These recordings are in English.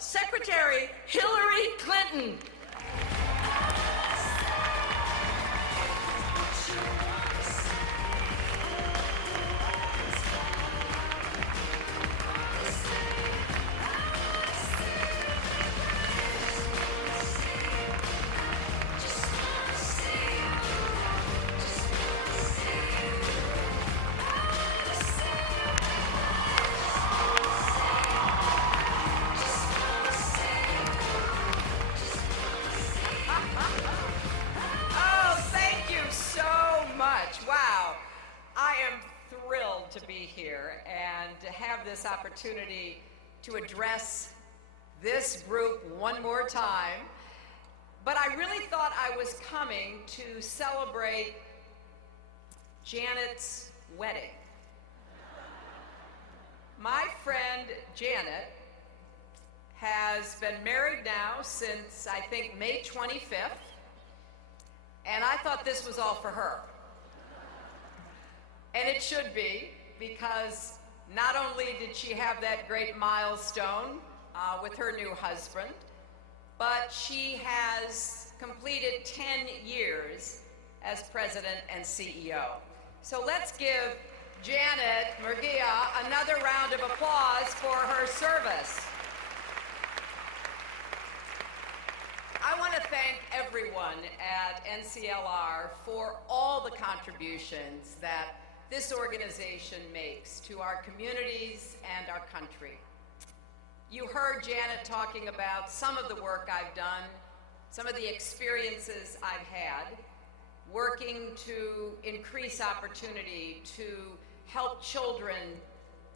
Secretary Hillary Clinton. To be here and to have this opportunity to address this group one more time. But I really thought I was coming to celebrate Janet's wedding. My friend Janet has been married now since I think May 25th, and I thought this was all for her. And it should be, because not only did she have that great milestone with her new husband, but she has completed 10 years as president and CEO. So let's give Janet Murguia another round of applause for her service. I want to thank everyone at NCLR for all the contributions that this organization makes to our communities and our country. You heard Janet talking about some of the work I've done, some of the experiences I've had, working to increase opportunity to help children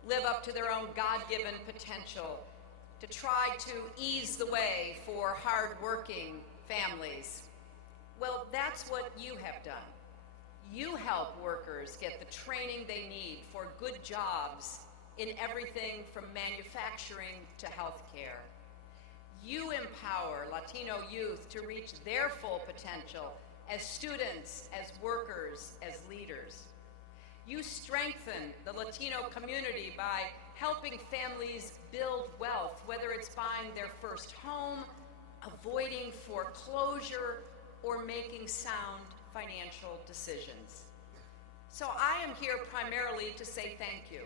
live up to their own God-given potential, to try to ease the way for hard-working families. Well, that's what you have done. You help workers get the training they need for good jobs in everything from manufacturing to healthcare. You empower Latino youth to reach their full potential as students, as workers, as leaders. You strengthen the Latino community by helping families build wealth, whether it's buying their first home, avoiding foreclosure, or making sound financial decisions. So I am here primarily to say thank you.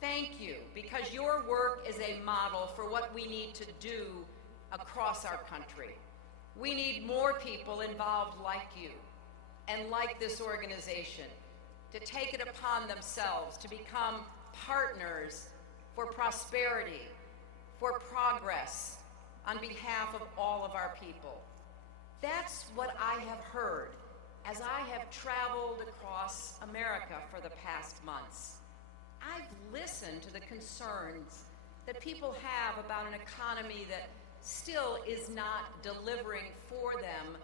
Thank you, because your work is a model for what we need to do across our country. We need more people involved like you and like this organization to take it upon themselves to become partners for prosperity, for progress on behalf of all of our people. That's what I have heard as I have traveled across America for the past months. I've listened to the concerns that people have about an economy that still is not delivering for them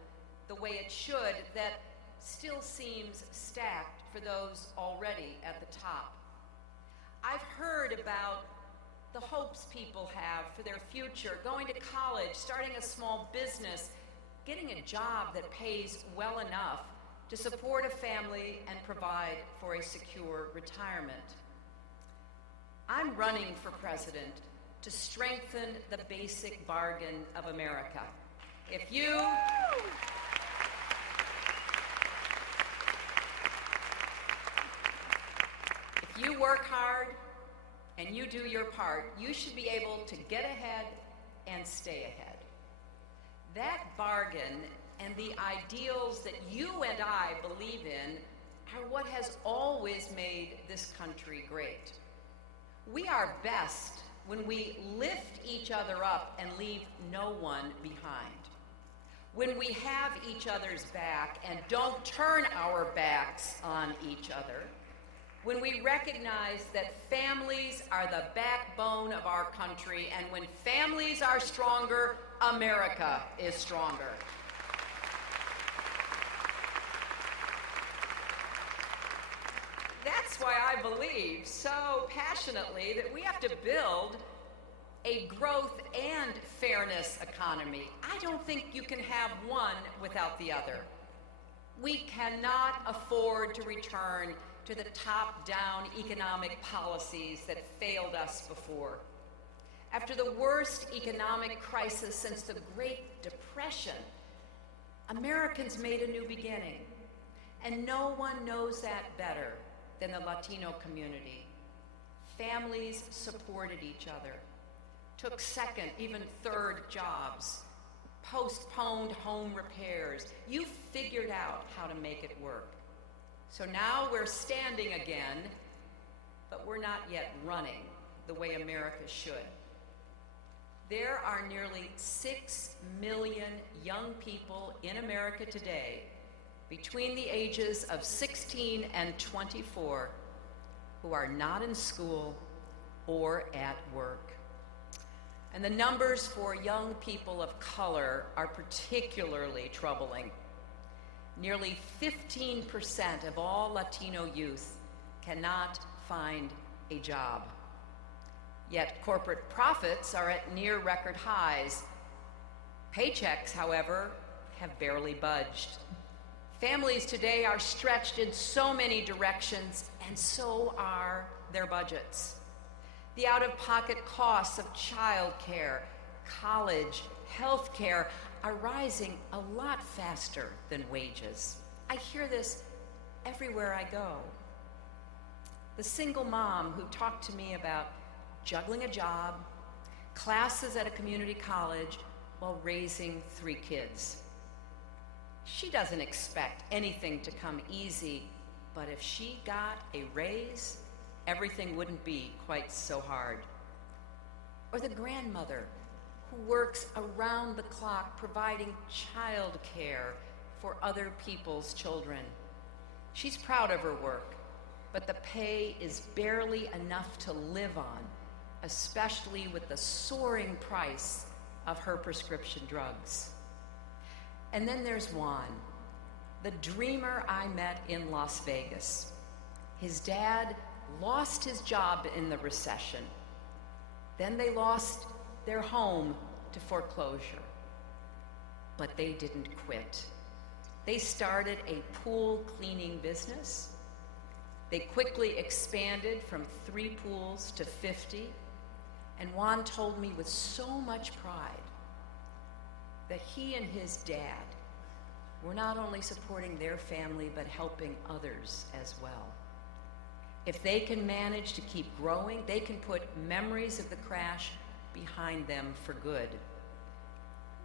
the way it should, that still seems stacked for those already at the top. I've heard about the hopes people have for their future, going to college, starting a small business, getting a job that pays well enough to support a family and provide for a secure retirement. I'm running for president to strengthen the basic bargain of America. If you work hard and you do your part, you should be able to get ahead and stay ahead. That bargain and the ideals that you and I believe in are what has always made this country great. We are best when we lift each other up and leave no one behind. When we have each other's back and don't turn our backs on each other. When we recognize that families are the backbone of our country, and when families are stronger, America is stronger. That's why I believe so passionately that we have to build a growth and fairness economy. I don't think you can have one without the other. We cannot afford to return to the top-down economic policies that failed us before. After the worst economic crisis since the Great Depression, Americans made a new beginning, and no one knows that better than the Latino community. Families supported each other, took second, even third jobs, postponed home repairs. You figured out how to make it work. So now we're standing again, but we're not yet running the way America should. There are nearly 6 million young people in America today between the ages of 16 and 24 who are not in school or at work. And the numbers for young people of color are particularly troubling. Nearly 15% of all Latino youth cannot find a job. Yet corporate profits are at near record highs. Paychecks, however, have barely budged. Families today are stretched in so many directions, and so are their budgets. The out-of-pocket costs of childcare, college, health care are rising a lot faster than wages. I hear this everywhere I go. The single mom who talked to me about juggling a job, classes at a community college, while raising 3 kids. She doesn't expect anything to come easy, but if she got a raise, everything wouldn't be quite so hard. Or the grandmother who works around the clock providing child care for other people's children. She's proud of her work, but the pay is barely enough to live on, especially with the soaring price of her prescription drugs. And then there's Juan, the dreamer I met in Las Vegas. His dad lost his job in the recession. Then they lost their home to foreclosure. But they didn't quit. They started a pool cleaning business. They quickly expanded from 3 pools to 50. And Juan told me with so much pride that he and his dad were not only supporting their family, but helping others as well. If they can manage to keep growing, they can put memories of the crash behind them for good.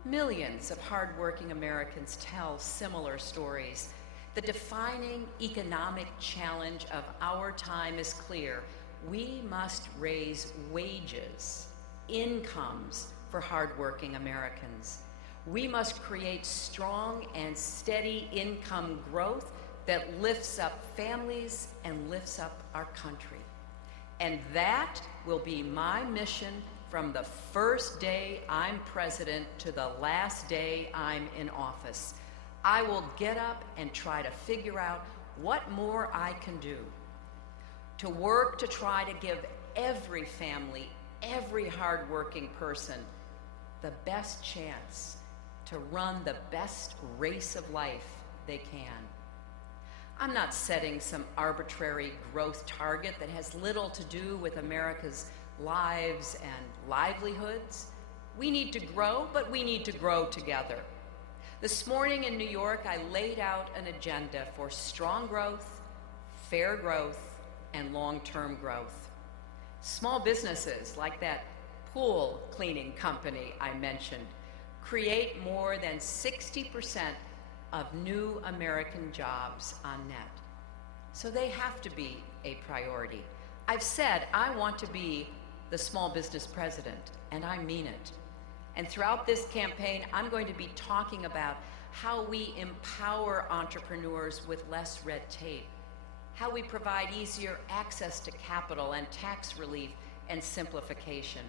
Millions of hardworking Americans tell similar stories. The defining economic challenge of our time is clear. We must raise wages, incomes for hardworking Americans. We must create strong and steady income growth that lifts up families and lifts up our country. And that will be my mission from the first day I'm president to the last day I'm in office. I will get up and try to figure out what more I can do to work to try to give every family, every hardworking person, the best chance to run the best race of life they can. I'm not setting some arbitrary growth target that has little to do with America's lives and livelihoods. We need to grow, but we need to grow together. This morning in New York, I laid out an agenda for strong growth, fair growth, and long-term growth. Small businesses like that pool cleaning company I mentioned create more than 60% of new American jobs on net. So they have to be a priority. I've said I want to be the small business president, and I mean it. And throughout this campaign, I'm going to be talking about how we empower entrepreneurs with less red tape, how we provide easier access to capital and tax relief and simplification.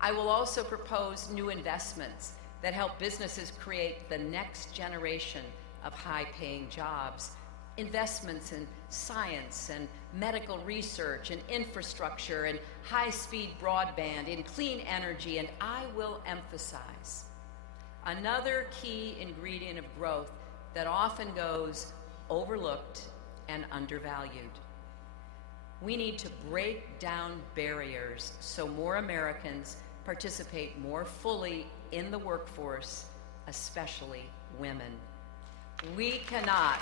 I will also propose new investments that help businesses create the next generation of high-paying jobs, investments in science and medical research and infrastructure and high-speed broadband, in clean energy, and I will emphasize another key ingredient of growth that often goes overlooked and undervalued. We need to break down barriers so more Americans participate more fully in the workforce, especially women. We cannot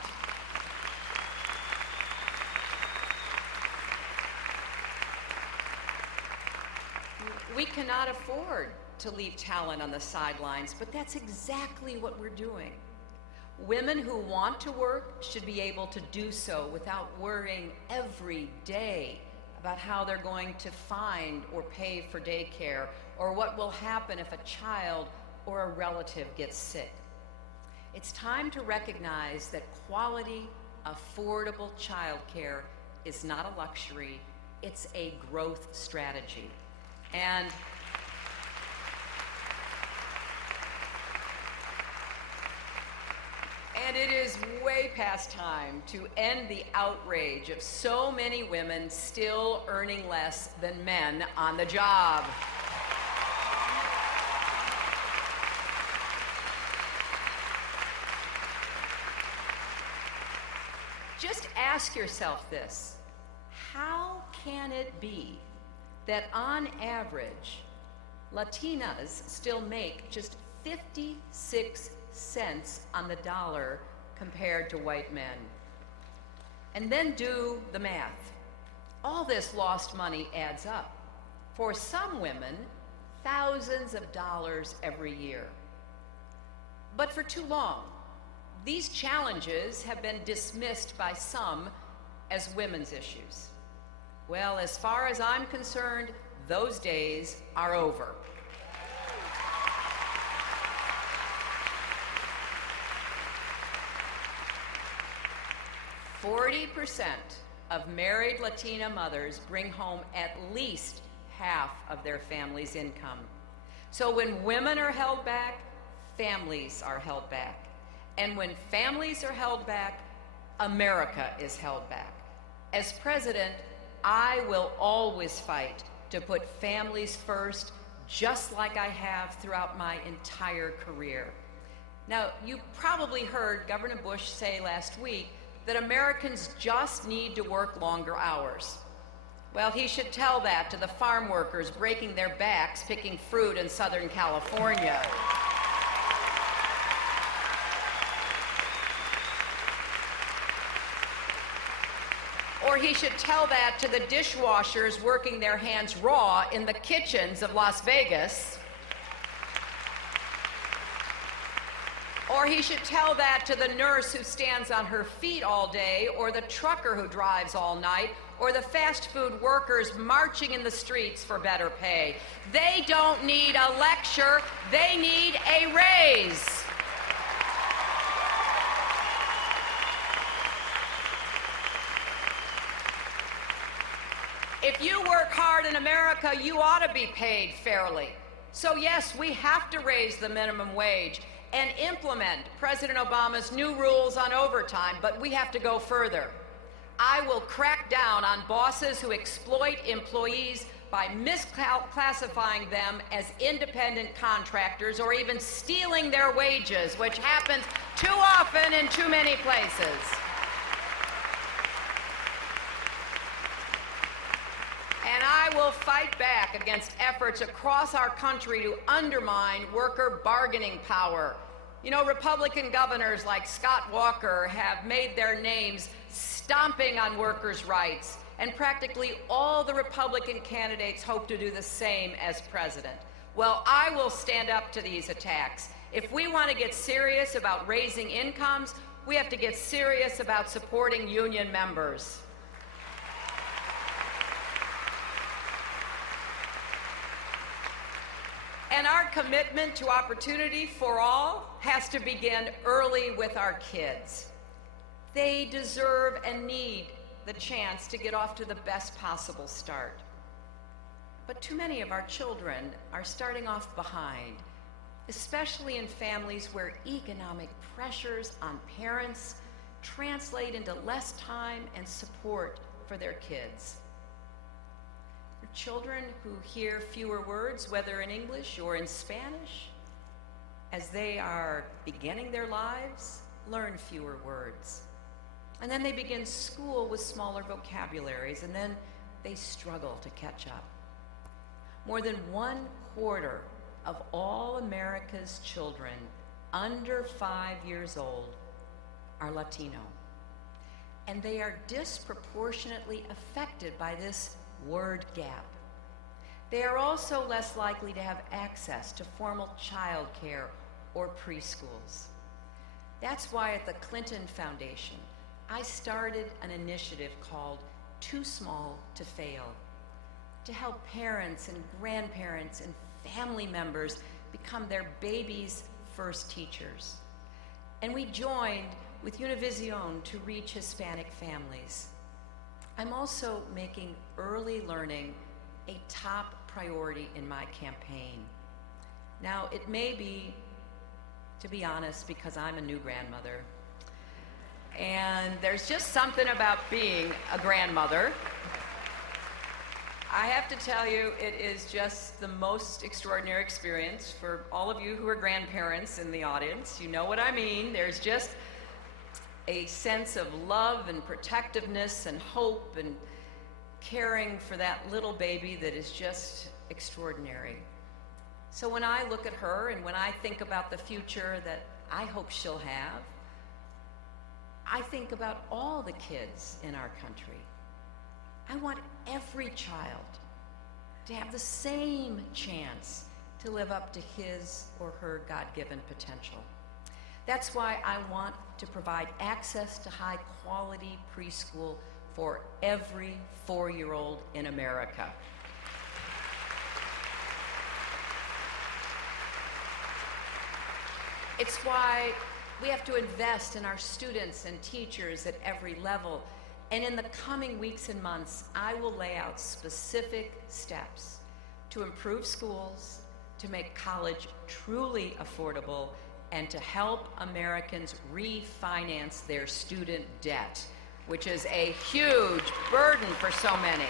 afford to leave talent on the sidelines, but that's exactly what we're doing. Women who want to work should be able to do so without worrying every day about how they're going to find or pay for daycare, or what will happen if a child or a relative gets sick. It's time to recognize that quality, affordable childcare is not a luxury, it's a growth strategy. And it is way past time to end the outrage of so many women still earning less than men on the job. Just ask yourself this: how can it be that on average, Latinas still make just 56 cents on the dollar compared to white men? And then do the math. All this lost money adds up. For some women, thousands of dollars every year. But for too long, these challenges have been dismissed by some as women's issues. Well, as far as I'm concerned, those days are over. 40% of married Latina mothers bring home at least half of their family's income. So when women are held back, families are held back. And when families are held back, America is held back. As president, I will always fight to put families first, just like I have throughout my entire career. Now, you probably heard Governor Bush say last week that Americans just need to work longer hours. Well, he should tell that to the farm workers breaking their backs picking fruit in Southern California. Or he should tell that to the dishwashers working their hands raw in the kitchens of Las Vegas. Or he should tell that to the nurse who stands on her feet all day, or the trucker who drives all night, or the fast food workers marching in the streets for better pay. They don't need a lecture, they need a raise. If you work hard in America, you ought to be paid fairly. So yes, we have to raise the minimum wage and implement President Obama's new rules on overtime, but we have to go further. I will crack down on bosses who exploit employees by misclassifying them as independent contractors or even stealing their wages, which happens too often in too many places. And I will fight back against efforts across our country to undermine worker bargaining power. You know, Republican governors like Scott Walker have made their names stomping on workers' rights, and practically all the Republican candidates hope to do the same as president. Well, I will stand up to these attacks. If we want to get serious about raising incomes, we have to get serious about supporting union members. And our commitment to opportunity for all has to begin early with our kids. They deserve and need the chance to get off to the best possible start. But too many of our children are starting off behind, especially in families where economic pressures on parents translate into less time and support for their kids. Children who hear fewer words, whether in English or in Spanish, as they are beginning their lives, learn fewer words. And then they begin school with smaller vocabularies, and then they struggle to catch up. More than 1/4 of all America's children under 5 years old are Latino. And they are disproportionately affected by this word gap. They are also less likely to have access to formal child care or preschools. That's why at the Clinton Foundation, I started an initiative called Too Small to Fail, to help parents and grandparents and family members become their baby's first teachers. And we joined with Univision to reach Hispanic families. I'm also making early learning a top priority in my campaign. Now, it may be, to be honest, because I'm a new grandmother, and there's just something about being a grandmother. I have to tell you, it is just the most extraordinary experience. For all of you who are grandparents in the audience, you know what I mean. There's just a sense of love and protectiveness and hope and caring for that little baby that is just extraordinary. So when I look at her and when I think about the future that I hope she'll have, I think about all the kids in our country. I want every child to have the same chance to live up to his or her God-given potential. That's why I want to provide access to high-quality preschool for every 4-year-old in America. It's why we have to invest in our students and teachers at every level. And in the coming weeks and months, I will lay out specific steps to improve schools, to make college truly affordable, and to help Americans refinance their student debt, which is a huge burden for so many.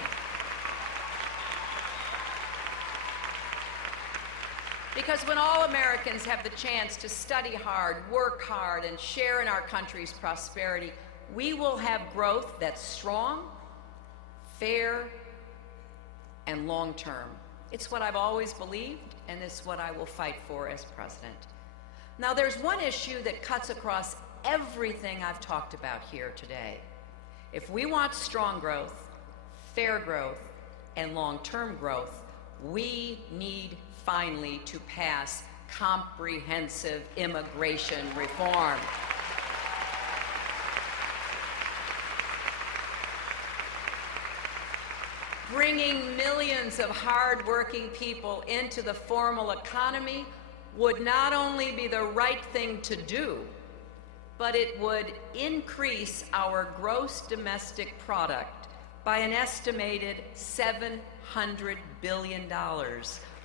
Because when all Americans have the chance to study hard, work hard, and share in our country's prosperity, we will have growth that's strong, fair, and long-term. It's what I've always believed, and it's what I will fight for as president. Now, there's one issue that cuts across everything I've talked about here today. If we want strong growth, fair growth, and long-term growth, we need finally to pass comprehensive immigration reform. Bringing millions of hard-working people into the formal economy would not only be the right thing to do, but it would increase our gross domestic product by an estimated $700 billion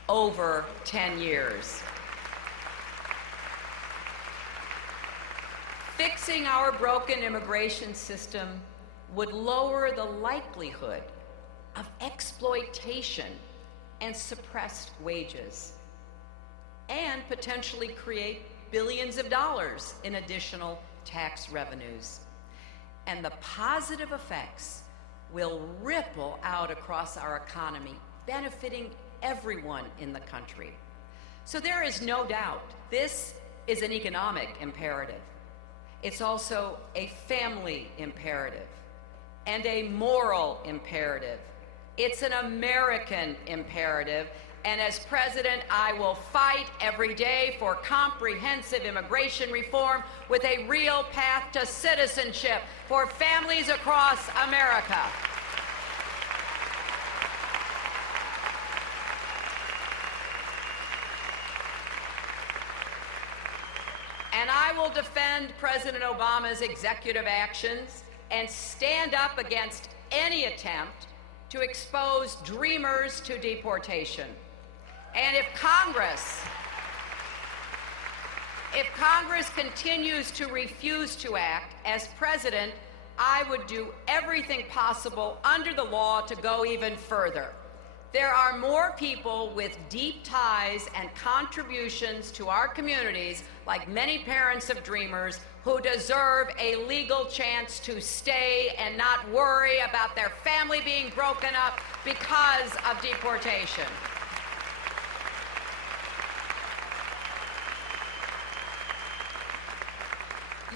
over 10 years. Fixing our broken immigration system would lower the likelihood of exploitation and suppressed wages, and potentially create billions of dollars in additional tax revenues. And the positive effects will ripple out across our economy, benefiting everyone in the country. So there is no doubt this is an economic imperative. It's also a family imperative and a moral imperative. It's an American imperative, and as president, I will fight every day for comprehensive immigration reform with a real path to citizenship for families across America. And I will defend President Obama's executive actions and stand up against any attempt to expose dreamers to deportation. And if Congress continues to refuse to act, as president, I would do everything possible under the law to go even further. There are more people with deep ties and contributions to our communities, like many parents of dreamers, who deserve a legal chance to stay and not worry about their family being broken up because of deportation.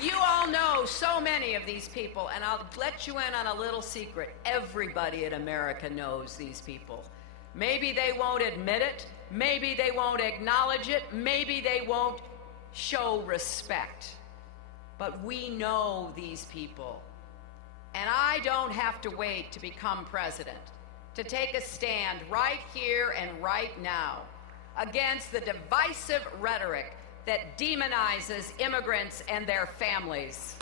You all know so many of these people, and I'll let you in on a little secret. Everybody in America knows these people. Maybe they won't admit it, maybe they won't acknowledge it, maybe they won't show respect. But we know these people. And I don't have to wait to become president to take a stand right here and right now against the divisive rhetoric that demonizes immigrants and their families.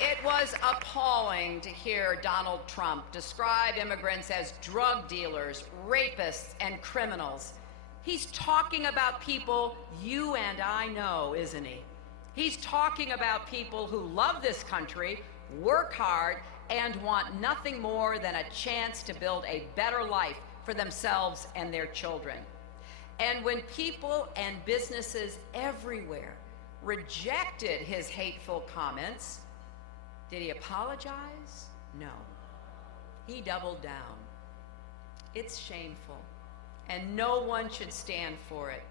It was appalling to hear Donald Trump describe immigrants as drug dealers, rapists, and criminals. He's talking about people you and I know, isn't he? He's talking about people who love this country, work hard, and want nothing more than a chance to build a better life for themselves and their children. And when people and businesses everywhere rejected his hateful comments, did he apologize? No. He doubled down. It's shameful, and no one should stand for it.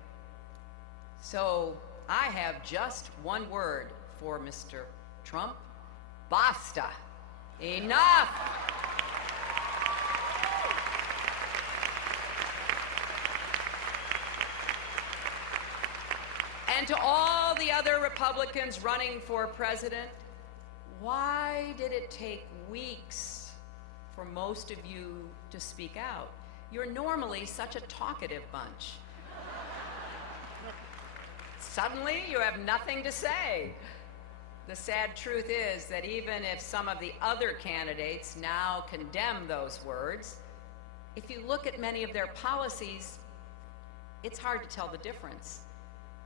So I have just one word for Mr. Trump: basta. Enough! And to all the other Republicans running for president, why did it take weeks for most of you to speak out? You're normally such a talkative bunch. Suddenly, you have nothing to say. The sad truth is that even if some of the other candidates now condemn those words, if you look at many of their policies, it's hard to tell the difference.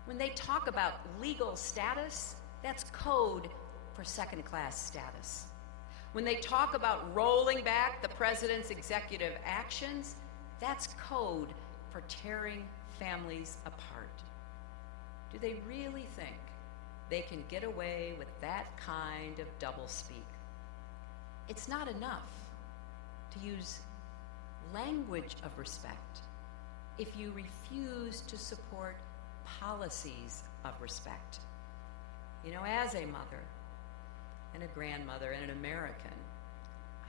When they talk about legal status, that's code for second-class status. When they talk about rolling back the president's executive actions, that's code for tearing families apart. Do they really think they can get away with that kind of doublespeak? It's not enough to use language of respect if you refuse to support policies of respect. You know, as a mother and a grandmother and an American,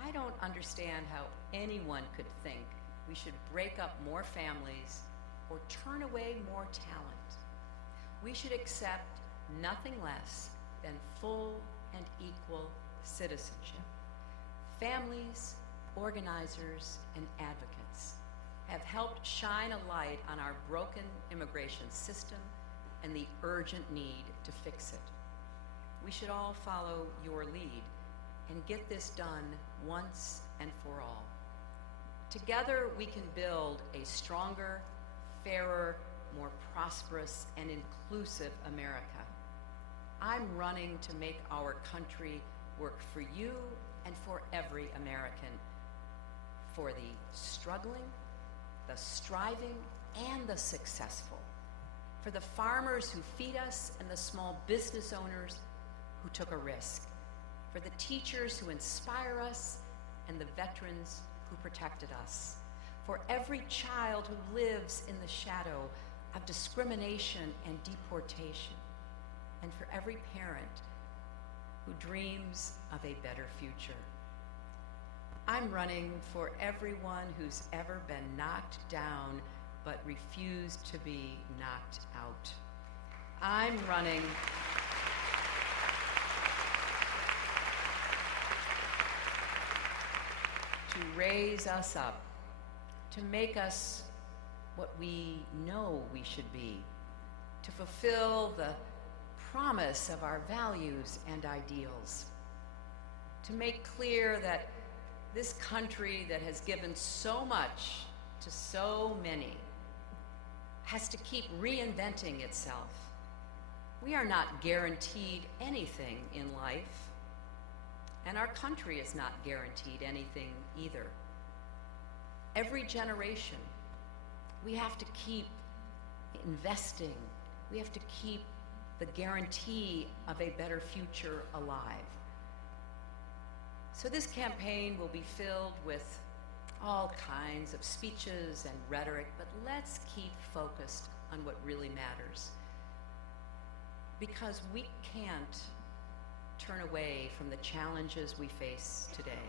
I don't understand how anyone could think we should break up more families or turn away more talent. We should accept nothing less than full and equal citizenship. Families, organizers, and advocates have helped shine a light on our broken immigration system and the urgent need to fix it. We should all follow your lead and get this done once and for all. Together, we can build a stronger, fairer, more prosperous, and inclusive America. I'm running to make our country work for you and for every American, for the struggling, the striving, and the successful, for the farmers who feed us and the small business owners who took a risk, for the teachers who inspire us and the veterans who protected us, for every child who lives in the shadow of discrimination and deportation, and for every parent who dreams of a better future. I'm running for everyone who's ever been knocked down but refused to be knocked out. I'm running to raise us up, to make us what we know we should be, to fulfill the promise of our values and ideals, to make clear that this country that has given so much to so many has to keep reinventing itself. We are not guaranteed anything in life, and our country is not guaranteed anything either. Every generation, we have to keep investing. We have to keep the guarantee of a better future alive. So this campaign will be filled with all kinds of speeches and rhetoric, but let's keep focused on what really matters. Because we can't turn away from the challenges we face today.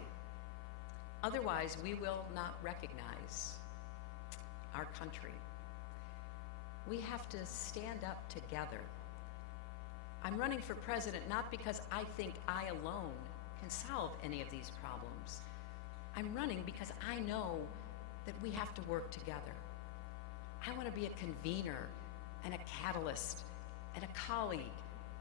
Otherwise, we will not recognize our country. We have to stand up together. I'm running for president not because I think I alone can solve any of these problems. I'm running because I know that we have to work together. I want to be a convener and a catalyst and a colleague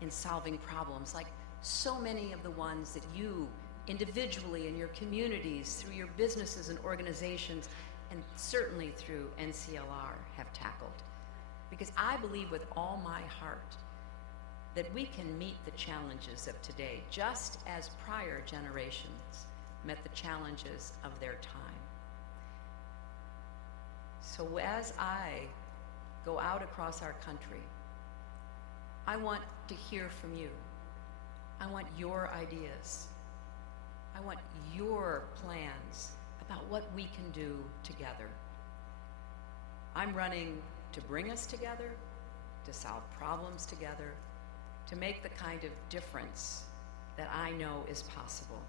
in solving problems like so many of the ones that you individually in your communities, through your businesses and organizations, and certainly through NCLR have tackled. Because I believe with all my heart that we can meet the challenges of today just as prior generations met the challenges of their time. So as I go out across our country, I want to hear from you. I want your ideas. I want your plans about what we can do together. I'm running to bring us together, to solve problems together, to make the kind of difference that I know is possible.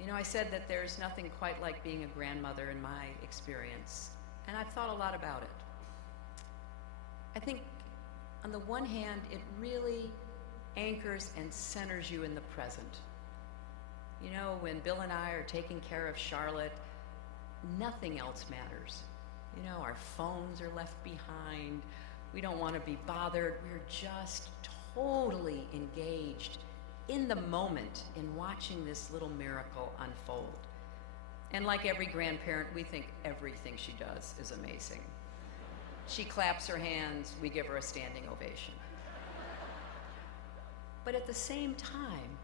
You know, I said that there's nothing quite like being a grandmother in my experience, and I've thought a lot about it. I think on the one hand, it really anchors and centers you in the present. You know, when Bill and I are taking care of Charlotte, nothing else matters. You know, our phones are left behind. We don't want to be bothered. We're just totally engaged in the moment in watching this little miracle unfold. And like every grandparent, we think everything she does is amazing. She claps her hands, we give her a standing ovation. But at the same time,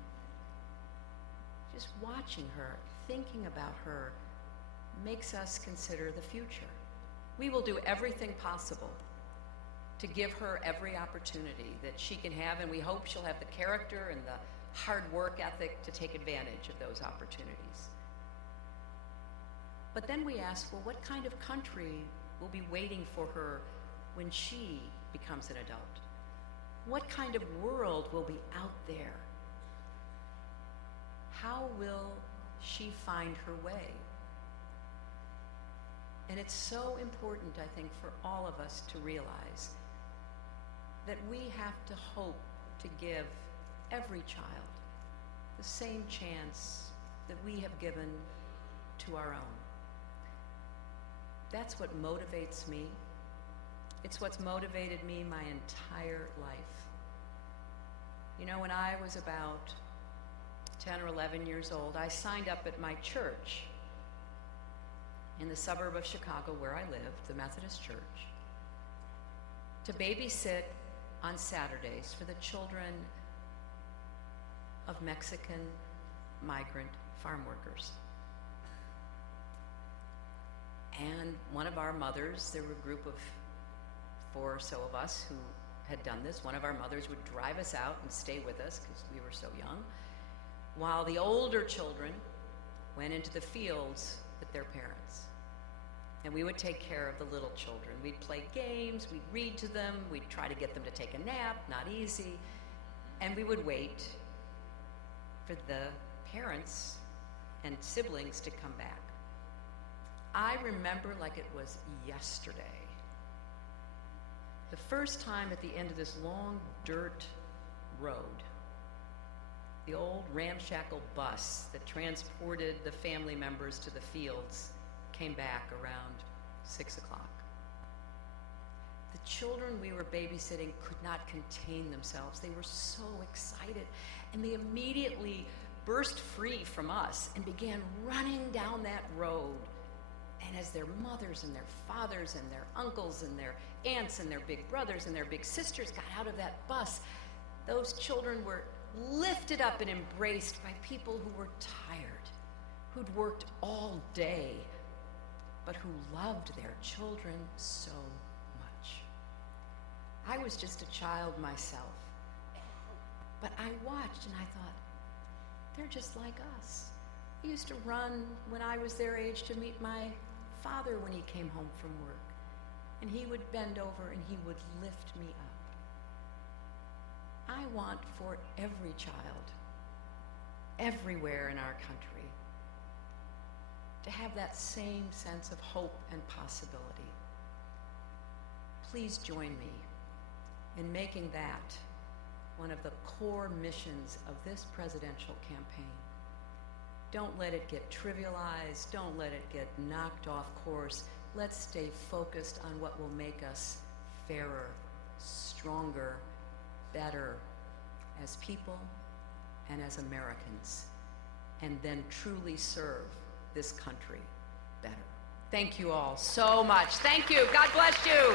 just watching her, thinking about her, makes us consider the future. We will do everything possible to give her every opportunity that she can have, and we hope she'll have the character and the hard work ethic to take advantage of those opportunities. But then we ask, well, what kind of country will be waiting for her when she becomes an adult? What kind of world will be out there? How will she find her way? And it's so important, I think, for all of us to realize that we have to hope to give every child the same chance that we have given to our own. That's what motivates me. It's what's motivated me my entire life. You know, when I was about 10 or 11 years old, I signed up at my church in the suburb of Chicago where I lived, the Methodist Church, to babysit on Saturdays for the children of Mexican migrant farm workers. And one of our mothers, there were a group of 4 or so of us who had done this. One of our mothers would drive us out and stay with us because we were so young, while the older children went into the fields with their parents. And we would take care of the little children. We'd play games, we'd read to them, we'd try to get them to take a nap, not easy, and we would wait for the parents and siblings to come back. I remember like it was yesterday. The first time at the end of this long dirt road, the old ramshackle bus that transported the family members to the fields came back around 6 o'clock. The children we were babysitting could not contain themselves. They were so excited, and they immediately burst free from us and began running down that road. And as their mothers and their fathers and their uncles and their aunts and their big brothers and their big sisters got out of that bus, those children were lifted up and embraced by people who were tired, who'd worked all day, but who loved their children so much. I was just a child myself, but I watched and I thought, they're just like us. I used to run when I was their age to meet my father when he came home from work. And he would bend over and he would lift me up. I want for every child, everywhere in our country, to have that same sense of hope and possibility. Please join me in making that one of the core missions of this presidential campaign. Don't let it get trivialized. Don't let it get knocked off course. Let's stay focused on what will make us fairer, stronger, better as people and as Americans, and then truly serve this country better. Thank you all so much. Thank you. God bless you.